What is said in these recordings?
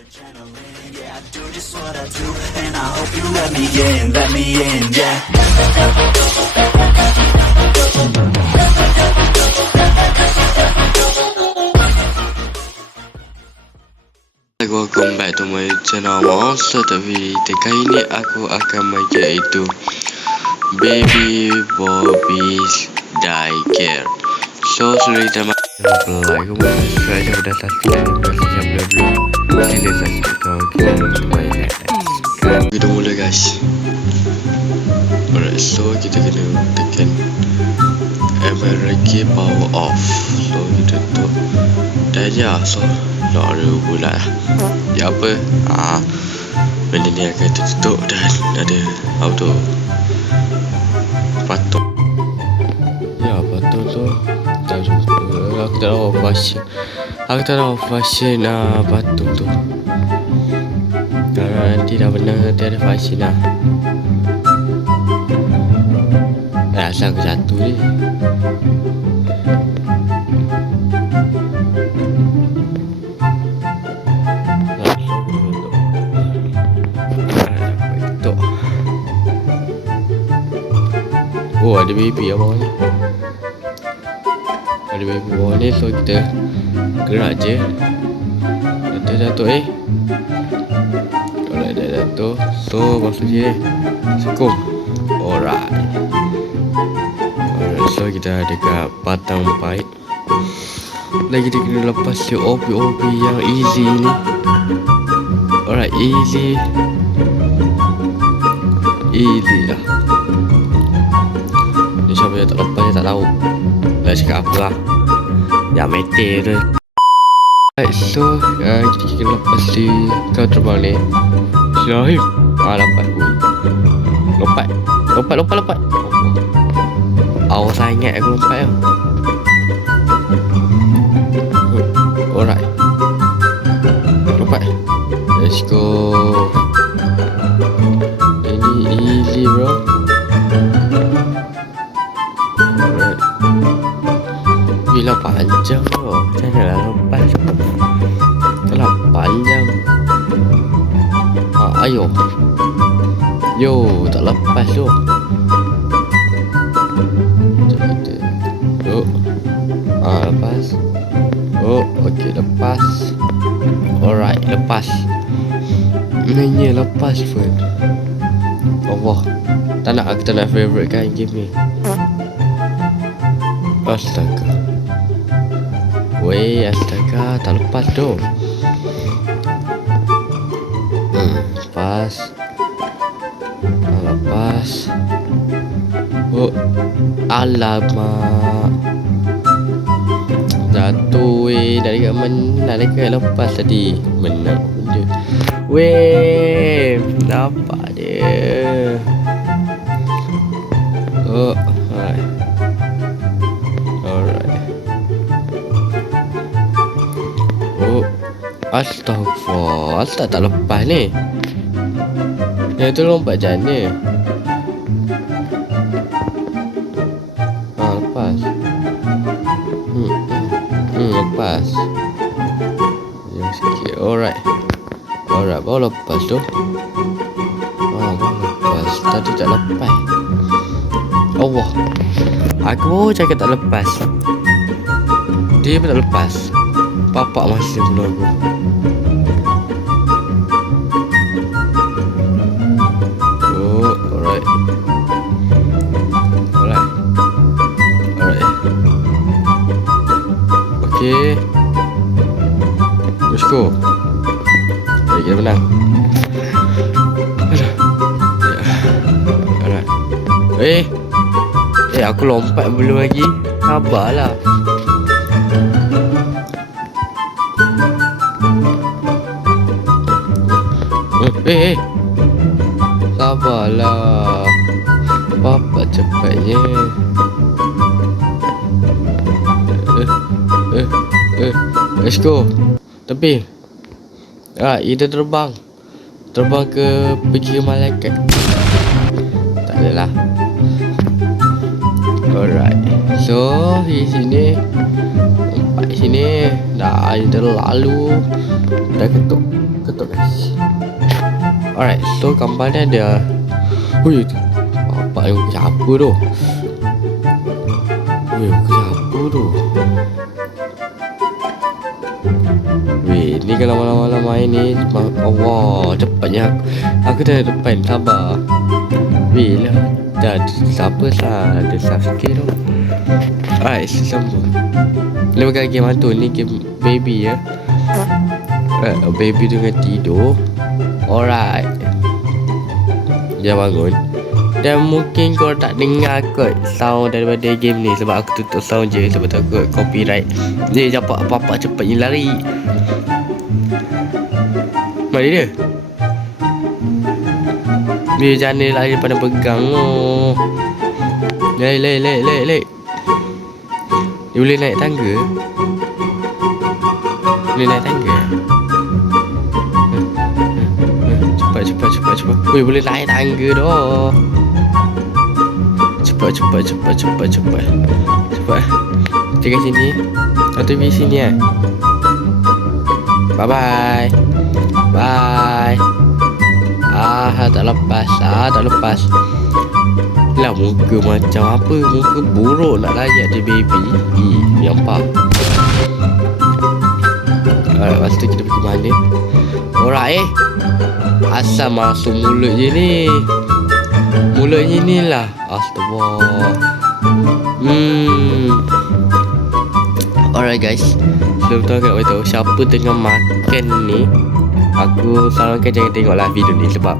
Adrenaline, yeah, I do just what I do, and I hope you let me in, yeah. Welcome back to my channel Monster TV. Kali ini aku akan main itu Baby Bobby's Daycare. So sudah kita like, comment, subscribe dan dah subscribe dan belum sila subscribe kalau kita main. Kita mula guys. Alright, so kita kena tekan American power off. So kita tutup dah je. So nak ada bulat lah. Ya apa? Benda ni akan tertutup dan ada auto patung. Ya patung tu tak jumpa. Aku tak tahu fashion. Aku tak tahu fashion patung tu. Kalau nanti dah benar nanti ada fashion lah. Asal aku jatuh ni. Oh, ada baby bawah ni. Ada baby bawah ni. So kita gerak je. Dah jatuh Alright, dah jatuh. So masuk je. Sekum. Alright. So kita dekat batang pipe. Lagi kita kena lepas si OP yang easy ni. Alright, easy lah. Ni siapa yang tak lepas ni tak tahu nak cakap apa lah. Yang meter tu. Alright, so kita kena lepas si kau terbang ni. Bismillahirrahmanirrahim. Lompat. Awas sangat aku lompat tau. Alright. Lompat. Let's go. Ini easy bro. Alright. Bila panjang bro. Janganlah lompat. Kalau panjang. Ayo. Yo, tak lepas tu. Lepas. Oh, okey, lepas. Alright, lepas. Mainnya lepas pun. Allah. Tak nak favorite kan game ni. Astaga. Weh, astaga, tak lepas tu. Lepas. Lepas. Oh, alamak. Jatuh dari kat mana dekat lepas tadi. Menang je. Weh, nampak dia. Oh, alright. Oh, astagfirullah. Asal tak lepas ni. Yang tu lompat macam mana? Lepas. Lepas. Yang sikit. Alright, baru lepas tu. Baru lepas. Tadi tak lepas. Allah. Aku cakap tak lepas. Dia pun tak lepas. Papak masih belum aku. Oh, alright. Okay. Let's go. Baik, kita menang. Alright. Aku lompat belum lagi. Sabarlah. Sabarlah. Bapak cepatnya. Let's go. Tepi. Kita terbang ke pergi ke malaikat. Tak adalah. Alright. So di sini empat sini dah lalu dah ketuk. Ketuk guys. Alright, so gambar ni ada. Hui, bapak yang muka siapa tu? Hui, muka siapa tu? Weh, ni kalau malam-malam main ni, Allah, cepatnya aku dah depan, sabar. Weh lah, dah siapa lah, ada subscribe tu. Alright, sambung. Ni bukan game hantu, ni game baby ya. Baby tu tengah tidur. Alright, dia bangun. Dan mungkin kau tak dengar kot sound daripada game ni, sebab aku tutup sound je, sebab takut copyright. Dia dapat apa-apa cepatnya lari. Mana dia? Dia jana lari daripada pegang. Oh. Lek. Dia boleh naik tangga? Boleh naik tangga? Cepat. Weh, boleh naik tangga dah. Cepat. Jaga sini. Atau pergi sini eh. Bye. Tak lepas. Lah muka macam apa? Muka buruk nak layak je baby. Nampak. Lepas tu kita pergi mana? Alright asal masuk mulut je ni. Mulutnya ni lah. Astagfirullah. Alright guys, sebelum tu aku nak beritahu siapa tengah makan ni, aku sarankan jangan tengoklah video ni, sebab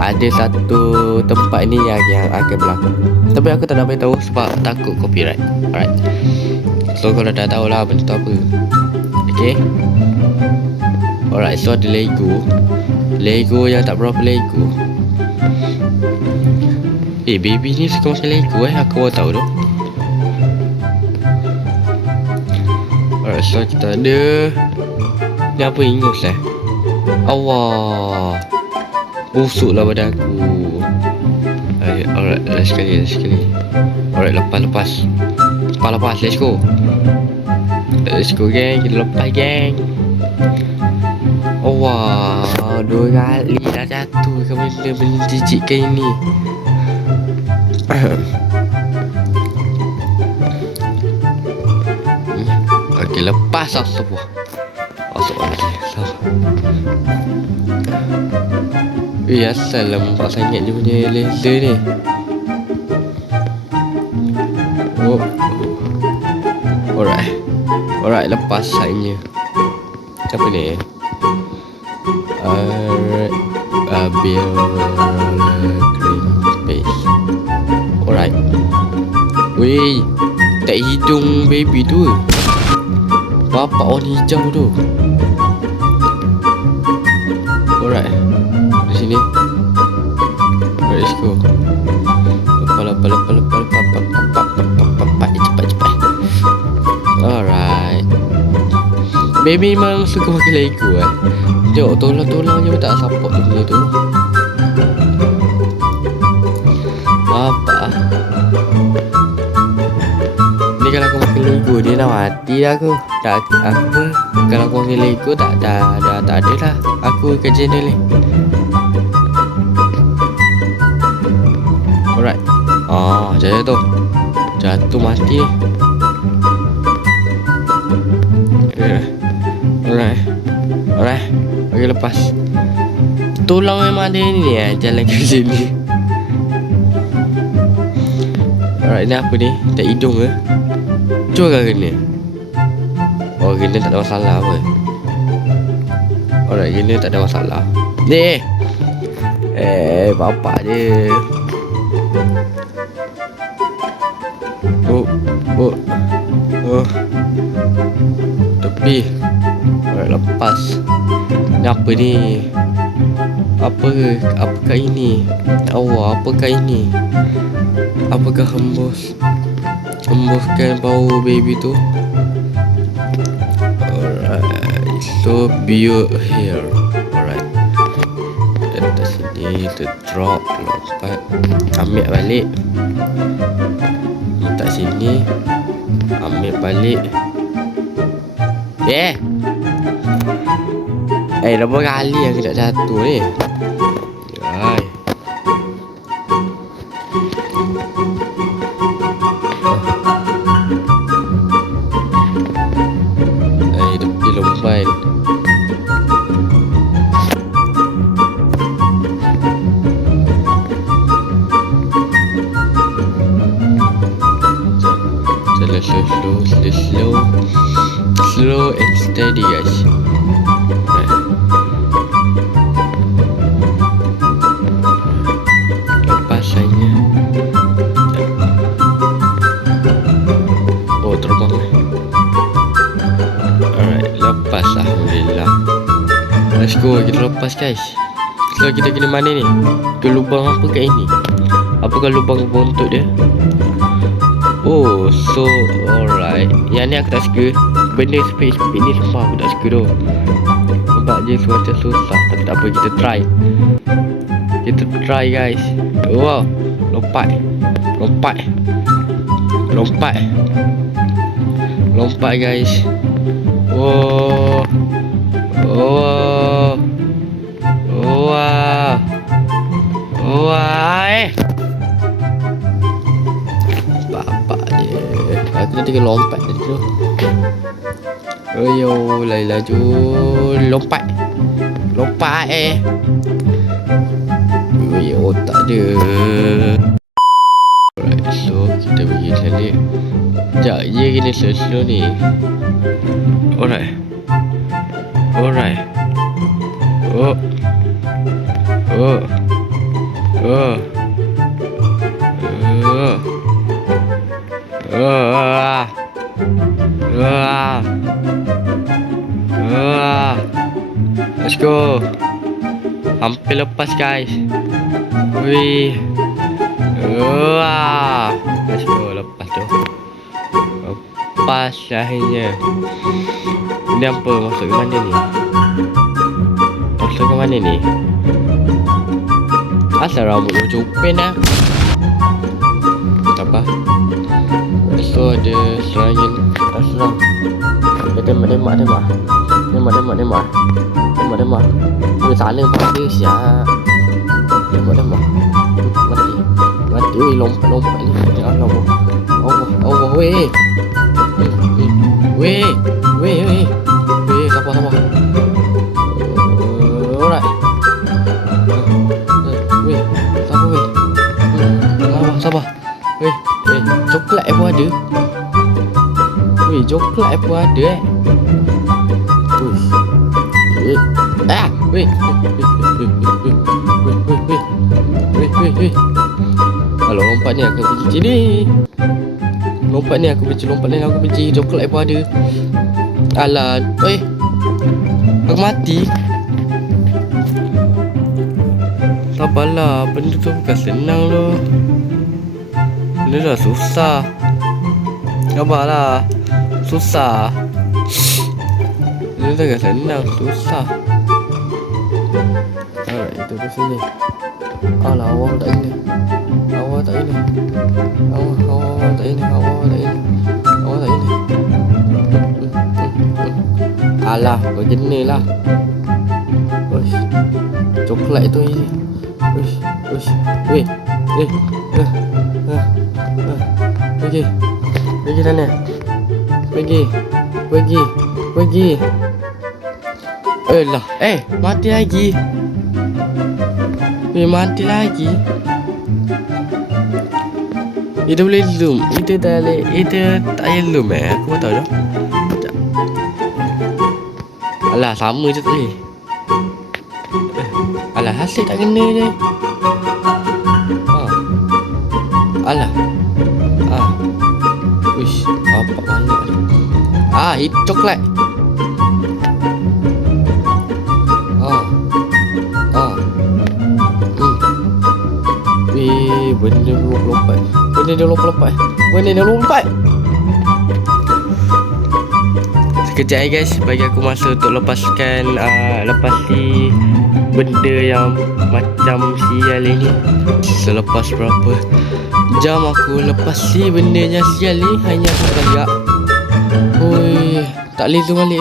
ada satu tempat ni yang akan berlaku. Tapi aku tak nak beritahu sebab takut copyright. Alright, so kalau dah tahu lah benda tu apa. Okay. Alright, so ada Lego yang tak berapa Lego. Baby ni suka makan Lego aku baru tahu tu. Alright, so kita ada ni apa, ingus lah. Allah, busuk lah badan aku. Alright, sekali. Alright, lepas. Let's go gang, kita lepas gang. Allah, 2 kali dah jatuh ke benda jijik kayak ini. Okey, lepas astagfirullah. Asal lembab sangat dia punya laser ni. Alright, lepas sainnya. Siapa ni? Build green space. Alright. Weh, tak hidung baby tu. Bapak warna hijau tu. Alright, di sini. Alright, let's go. Cepat. Alright. Baby memang suka pakai Lego Jom, tolong je tak support benda tu. Apa? Ni kalau aku pakai Lego dia dah mati dah aku. Tak apa. Kalau aku pakai Lego tak ada lah. Aku ke channel ni. Alright. Jatuh mati ni. Alright. Okey, lepas. Tulang memang ada ni jalan ke sini. Alright, ni apa ni? Tak hidung ke? Cuba kan kena? Oh, kena tak ada masalah apa. Alright, kena tak ada masalah. Ni bapak dia. Oh. Tepi. Alright, lepas. Ni apa ni? Apakah ini? Allah, apakah ini? Apakah hembuskan bau baby tu? Alright, so build here. Alright, dan atas sini kita drop, lompat, ambil balik, letak sini, ambil balik. Berapa kali aku tak jatuh ni? Hai. Tepi lompat. Slow and steady, guys. Lepasannya. Oh, terbang. Alright, lepas, alhamdulillah. Let's go, kita lepas, guys. So kita kena mana ni? Ke lubang apa kat ini? Apakah lubang bontot dia? Oh, so alright. Yang ni aku tak suka. Benda speed ni sumpah aku tak suka tu. Sebab dia macam susah. Tapi tak apa, kita try. Kita try, guys. Wow, lompat. Lompat, guys. Wow. Bapak dia. Aku tadi lompat tadi tu. Ayo, laju. Lompat. Otak dia. Alright, so kita pergi balik. Sekejap je kena slow ni. Alright. Let's go. Hampir lepas, guys. Wih. Let's go, lepas tu. Lepas akhirnya. Ini apa? Masuk ke mana ni? Asal rambut lu cupin lah. Tak apa. So ada serangan. Serang. Tembak. Sana pun ada siap. Tembak. Mati. Lompat ni. Allah. Weh. Sabar. Alright. Sabar. Weh. Coklat pun ada. Coklat pun ada. Weh. Kalau lompat ni aku benci ni. Lompat ni aku benci. Coklat pun ada. Alah, aku mati. Sabarlah, benda tu bukan senang tu. Benda dah susah. Sabarlah. Susah. Benda tu bukan senang, susah. Alright, itu ke sini. Alah, awak tak ini. Alah, begini lah. Coklat tu ini. Weh. Pergi sana. Pergi. Alah, mati lagi. Mati lagi. Itu boleh zoom. Itu tak payah zoom aku tahu dah. Alah, sama je tadi. Alah, hasil tak kena je. Alah. Wish, apa banyak ni. Itu coklat. Benda dia lompat. Sekejap guys, bagi aku masa untuk lepaskan lepasi benda yang macam sial ini. Selepas berapa jam aku lepasi benda yang sial ni, hanya aku tegak. Tak boleh zoom balik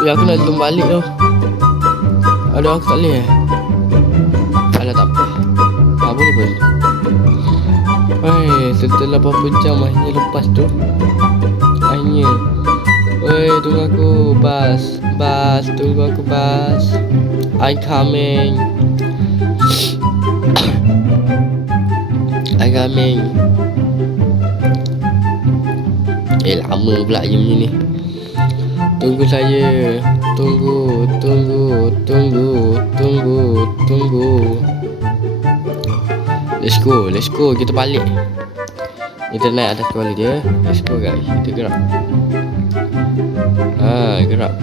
aku nak zoom balik tu. Aduh, aku tak boleh. Alah, tak apa. Boleh pun. Setelah berapa jam akhirnya lepas tu. Akhirnya. Tunggu aku. Bas. Tunggu aku, bas. I'm coming. Lama pula je macam ni. Tunggu saya. Tunggu. Let's go. Kita balik. Kita naik atas kuala dia. Let's go guys. Kita gerak. Gerak.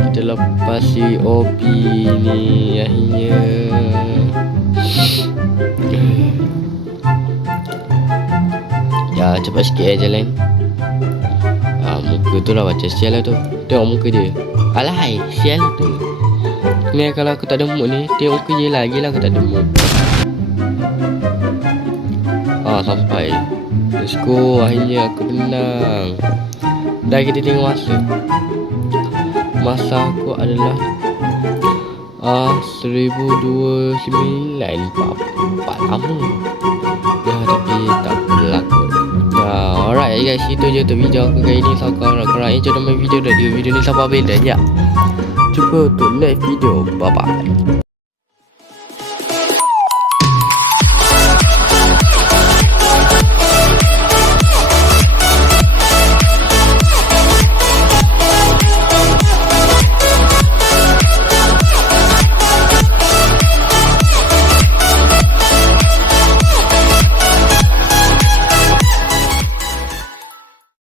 Kita lepas si OP ni akhirnya. Ya, cepat sikit jalan. Muka tu lah macam sial lah tu. Tengok muka dia. Alahai, sial tu. Ni kalau aku tak ada mood ni, tengok muka je lah. Gila aku tak ada mood. Sampai. Let's go. Akhirnya aku menang. Dah kita tengok masa. Masa aku adalah 1029. 4 lama. Tapi tak berlaku. Alright guys, itu je untuk video aku kali ni. So korang enjoy dengan video ni sampai habis dan ya. Jumpa untuk next video. Bye bye.